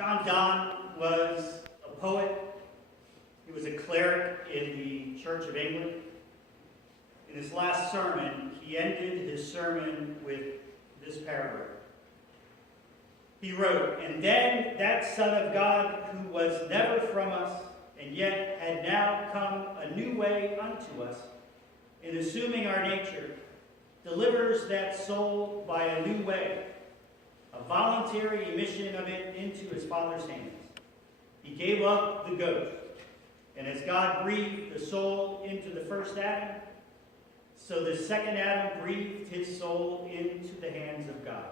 John Donne was a poet. He was a cleric in the Church of England. In his last sermon, he ended his sermon with this paragraph. He wrote, "And then that Son of God, who was never from us, and yet had now come a new way unto us, in assuming our nature, delivers that soul by a new way, a voluntary emission of it into his Father's hands. He gave up the ghost, and as God breathed the soul into the first Adam, so the second Adam breathed his soul into the hands of God.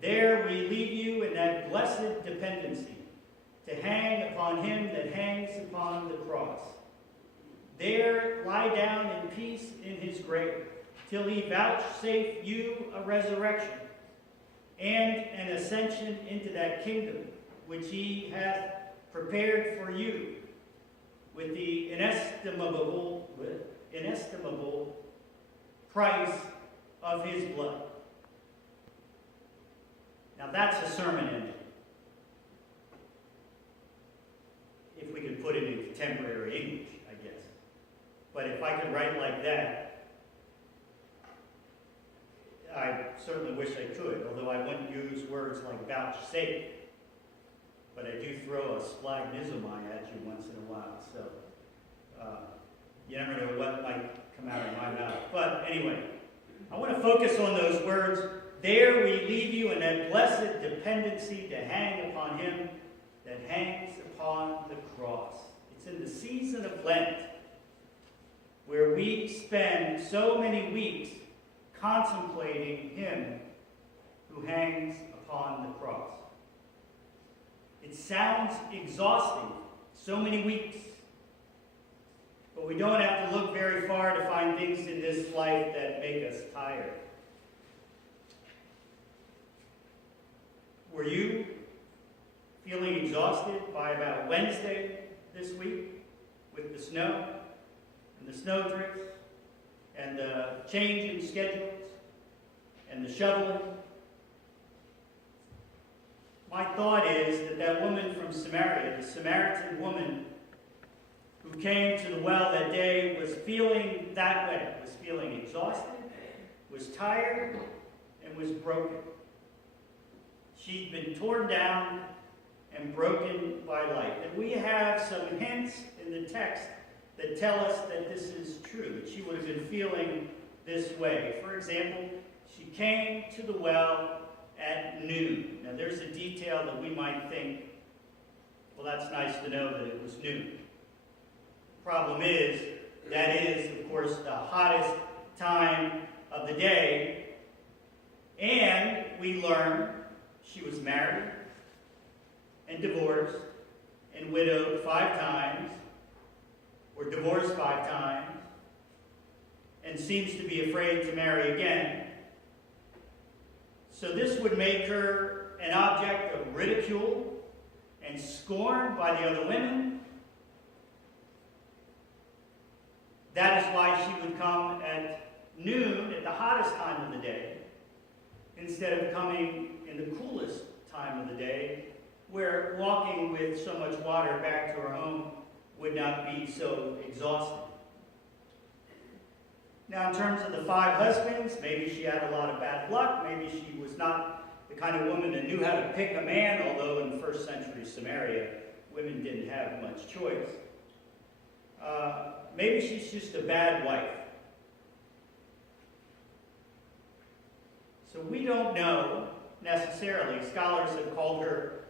There we leave you in that blessed dependency, to hang upon him that hangs upon the cross. There lie down in peace in his grave, till he vouchsafe you a resurrection, and an ascension into that kingdom which he hath prepared for you with the inestimable price of his blood." Now that's a sermon ending. If we could put it in contemporary English, I guess. But if I could write like that, I certainly wish I could, although I wouldn't use words like vouchsafe. But I do throw a splagnismi at you once in a while, so you never know what might come out of my mouth. But anyway, I want to focus on those words. There we leave you in that blessed dependency to hang upon him that hangs upon the cross. It's in the season of Lent where we spend so many weeks contemplating him who hangs upon the cross. It sounds exhausting, so many weeks, but we don't have to look very far to find things in this life that make us tired. Were you feeling exhausted by about Wednesday this week with the snow and the snowdrifts and the change in schedules and the shoveling? My thought is that that woman from Samaria, the Samaritan woman who came to the well that day, was feeling that way, was feeling exhausted, was tired, and was broken. She'd been torn down and broken by life. And we have some hints in the text that tell us that this is true, that she would have been feeling this way. For example, she came to the well at noon. Now there's a detail that we might think, well, that's nice to know that it was noon. The problem is, that is, of course, the hottest time of the day. And we learn she was married and divorced and widowed 5 times, or divorced 5 times, and seems to be afraid to marry again. So this would make her an object of ridicule and scorn by the other women. That is why she would come at noon, at the hottest time of the day, instead of coming in the coolest time of the day, where walking with so much water back to her home would not be so exhausting. Now, in terms of the 5 husbands, maybe she had a lot of bad luck. Maybe she was not the kind of woman that knew how to pick a man, although in first century Samaria, women didn't have much choice. Maybe she's just a bad wife. So we don't know necessarily. Scholars have called her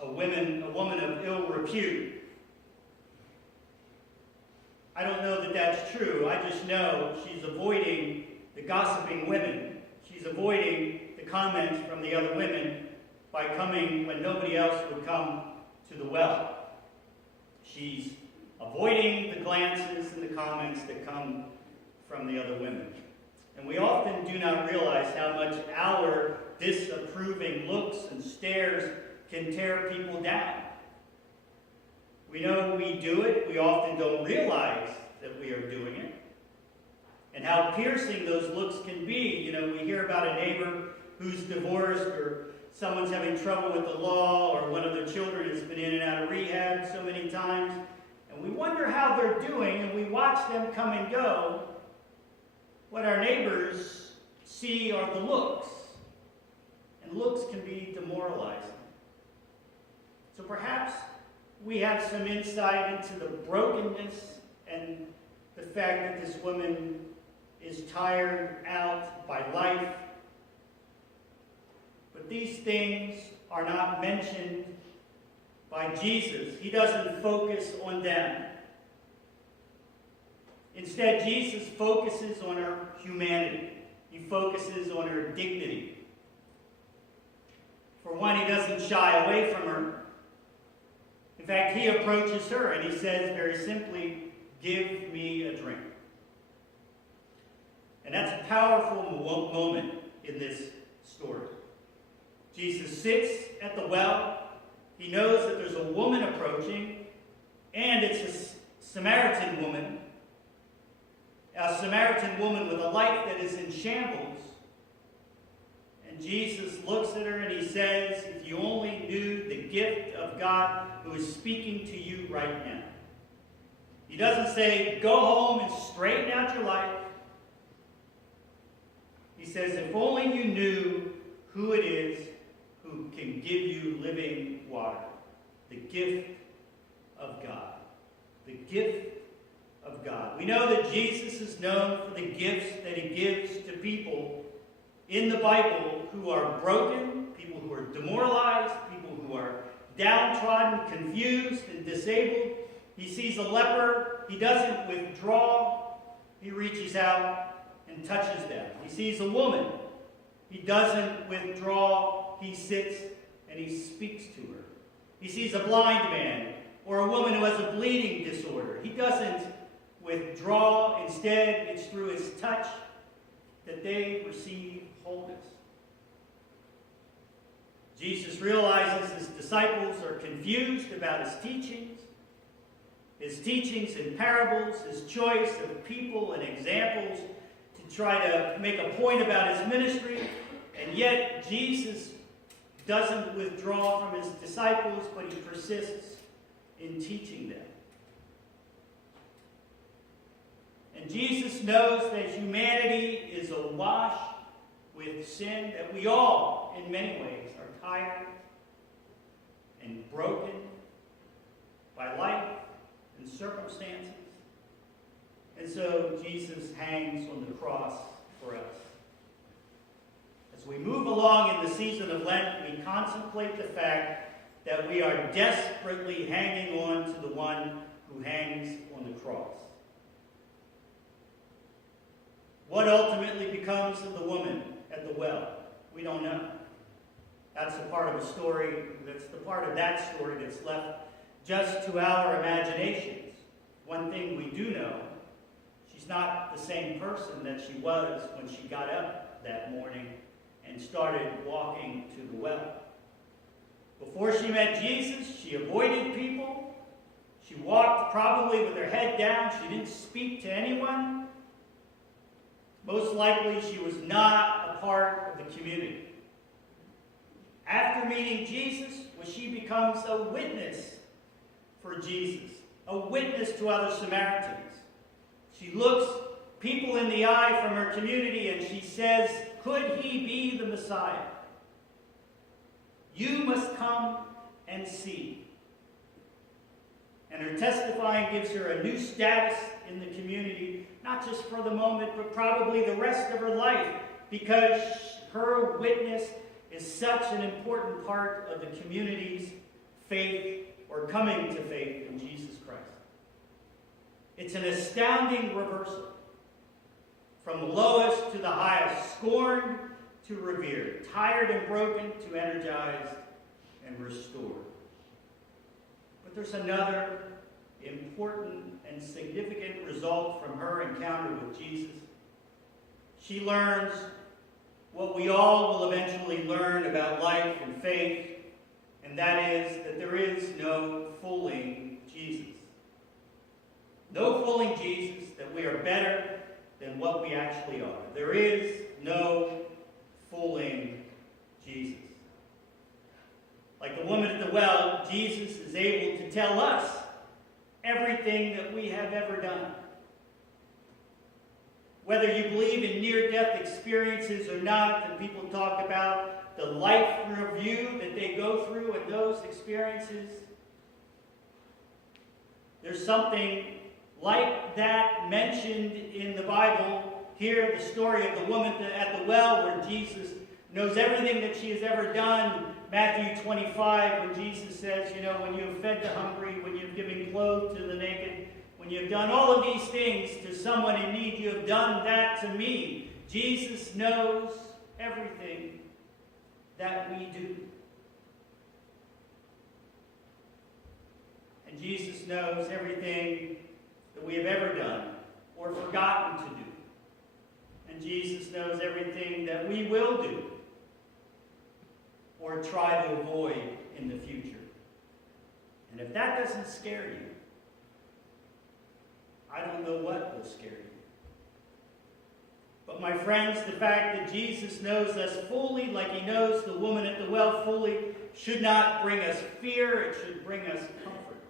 a woman of ill repute. I don't know that that's true. I just know she's avoiding the gossiping women. She's avoiding the comments from the other women by coming when nobody else would come to the well. She's avoiding the glances and the comments that come from the other women. And we often do not realize how much our disapproving looks and stares can tear people down. We know we do it. We often don't realize that we are doing it. And how piercing those looks can be. You know, we hear about a neighbor who's divorced or someone's having trouble with the law, or one of their children has been in and out of rehab so many times, and we wonder how they're doing, and we watch them come and go. What our neighbors see are the looks, and looks can be demoralizing. So perhaps we have some insight into the brokenness and the fact that this woman is tired out by life. But these things are not mentioned by Jesus. He doesn't focus on them. Instead, Jesus focuses on her humanity. He focuses on her dignity. For one, he doesn't shy away from her. In fact, he approaches her and he says very simply, "Give me a drink." And that's a powerful moment in this story. Jesus sits at the well. He knows that there's a woman approaching, and it's a Samaritan woman. A Samaritan woman with a life that is in shambles. And Jesus looks at her and he says, "If you only knew the gift of God who is speaking to you right now." He doesn't say, "Go home and straighten out your life." He says, "If only you knew who it is who can give you living water." The gift of God. The gift of God. We know that Jesus is known for the gifts that he gives to people in the Bible who are broken, people who are demoralized, people who are downtrodden, confused, and disabled. He sees a leper. He doesn't withdraw. He reaches out and touches them. He sees a woman. He doesn't withdraw. He sits and he speaks to her. He sees a blind man or a woman who has a bleeding disorder. He doesn't withdraw. Instead, it's through his touch that they receive wholeness. Jesus realizes his disciples are confused about his teachings in parables, his choice of people and examples to try to make a point about his ministry, and yet Jesus doesn't withdraw from his disciples, but he persists in teaching them. And Jesus knows that humanity is awash with sin, that we all, in many ways, are tired and broken by life and circumstances. And so Jesus hangs on the cross for us. As we move along in the season of Lent, we contemplate the fact that we are desperately hanging on to the one who hangs on the cross. What ultimately becomes of the woman at the well? We don't know. That's the part of the story, that's the part of that story that's left just to our imaginations. One thing we do know, she's not the same person that she was when she got up that morning and started walking to the well. Before she met Jesus, she avoided people. She walked probably with her head down. She didn't speak to anyone. Most likely, she was not a part of the community. After meeting Jesus, she becomes a witness for Jesus, a witness to other Samaritans. She looks people in the eye from her community and she says, "Could he be the Messiah? You must come and see." And her testifying gives her a new status in the community, not just for the moment, but probably the rest of her life, because her witness is such an important part of the community's faith or coming to faith in Jesus Christ. It's an astounding reversal from the lowest to the highest, scorned to revered, tired and broken to energized and restored. But there's another important and significant result from her encounter with Jesus. She learns what we all will eventually learn about life and faith, and that is that there is no fooling Jesus. No fooling Jesus that we are better than what we actually are. There is no fooling Jesus. Like the woman at the well, Jesus is able to tell us everything that we have ever done. Whether you believe in near-death experiences or not, that people talk about the life review that they go through in those experiences, there's something like that mentioned in the Bible. Here, the story of the woman at the well, where Jesus knows everything that she has ever done. Matthew 25, when Jesus says, when you have fed the hungry, when you have given clothes to the naked, when you have done all of these things to someone in need, you have done that to me. Jesus knows everything that we do. And Jesus knows everything that we have ever done or forgotten to do. And Jesus knows everything that we will do or try to avoid in the future. And if that doesn't scare you, I don't know what will scare you. But my friends, the fact that Jesus knows us fully, like he knows the woman at the well fully, should not bring us fear. It should bring us comfort.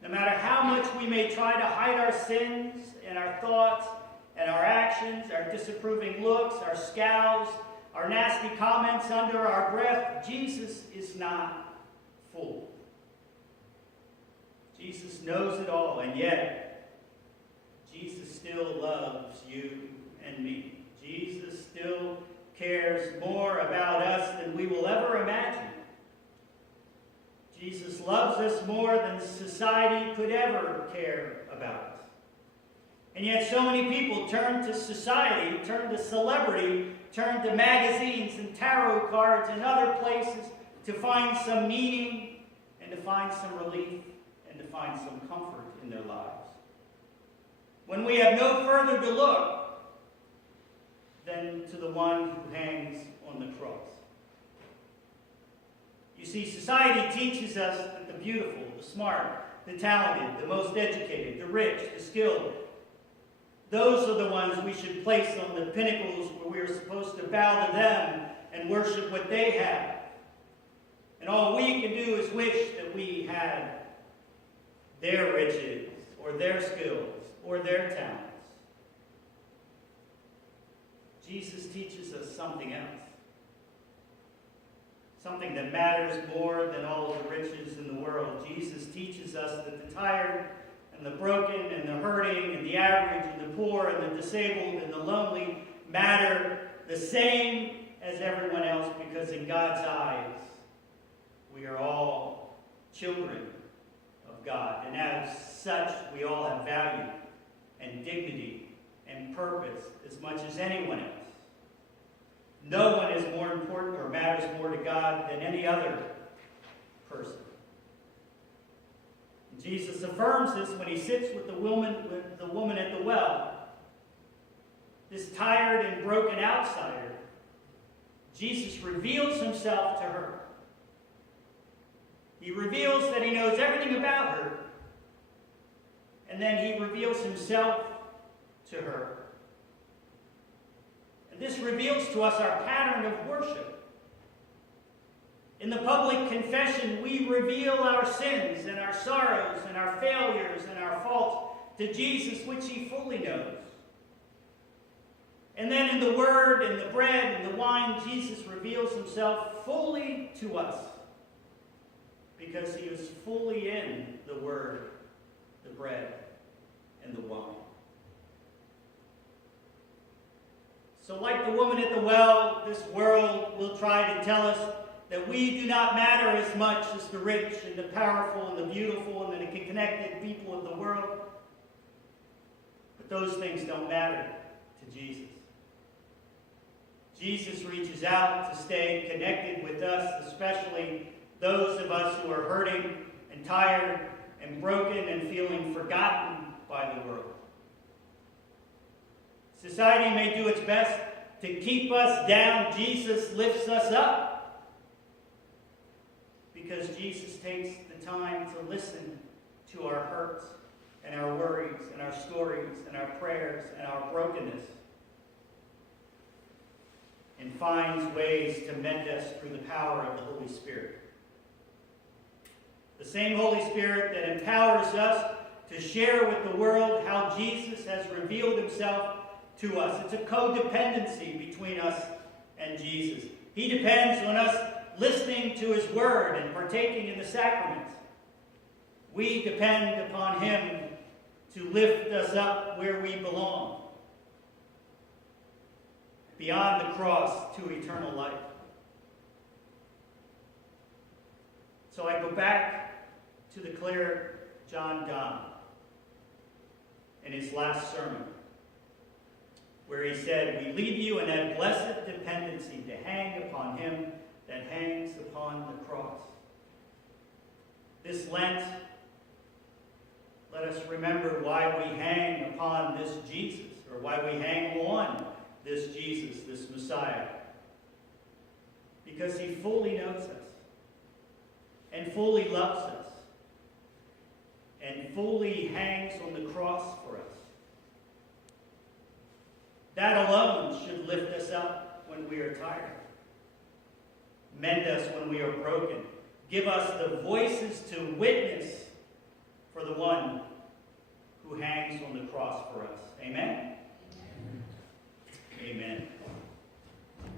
No matter how much we may try to hide our sins and our thoughts and our actions, our disapproving looks, our scowls, our nasty comments under our breath, Jesus is not fooled. Jesus knows it all, and yet Jesus still loves you and me. Jesus still cares more about us than we will ever imagine. Jesus loves us more than society could ever care about us. And yet so many people turn to society, turn to celebrity, turn to magazines and tarot cards and other places to find some meaning and to find some relief and to find some comfort in their lives. When we have no further to look than to the one who hangs on the cross. You see, society teaches us that the beautiful, the smart, the talented, the most educated, the rich, the skilled, those are the ones we should place on the pinnacles where we are supposed to bow to them and worship what they have. And all we can do is wish that we had their riches or their skills or their talents. Jesus teaches us something else. Something that matters more than all of the riches in the world. Jesus teaches us that the tired and the broken and the hurting and the average and the poor and the disabled and the lonely matter the same as everyone else, because in God's eyes we are all children of God. And as such, we all have value and dignity and purpose as much as anyone else. No one is more important or matters more to God than any other person. Jesus affirms this when he sits with the woman at the well. This tired and broken outsider, Jesus reveals himself to her. He reveals that he knows everything about her, and then he reveals himself to her. This reveals to us our pattern of worship. In the public confession, we reveal our sins and our sorrows and our failures and our faults to Jesus, which he fully knows. And then in the Word and the bread and the wine, Jesus reveals himself fully to us, because he is fully in the Word, the bread, and the wine. So like the woman at the well, this world will try to tell us that we do not matter as much as the rich and the powerful and the beautiful and the connected people of the world. But those things don't matter to Jesus. Jesus reaches out to stay connected with us, especially those of us who are hurting and tired and broken and feeling forgotten by the world. Society may do its best to keep us down. Jesus lifts us up, because Jesus takes the time to listen to our hurts and our worries and our stories and our prayers and our brokenness. and finds ways to mend us through the power of the Holy Spirit. The same Holy Spirit that empowers us to share with the world how Jesus has revealed himself to us. It's a codependency between us and Jesus. He depends on us listening to his word and partaking in the sacraments. We depend upon him to lift us up where we belong, beyond the cross to eternal life. So I go back to the cleric John Donne in his last sermon, where he said, "We leave you in that blessed dependency to hang upon him that hangs upon the cross." This Lent, let us remember why we hang upon this Jesus, or why we hang on this Jesus, this Messiah. Because he fully knows us, and fully loves us, and fully hangs on the cross for us. That alone should lift us up when we are tired, mend us when we are broken, give us the voices to witness for the one who hangs on the cross for us. Amen? Amen. Amen.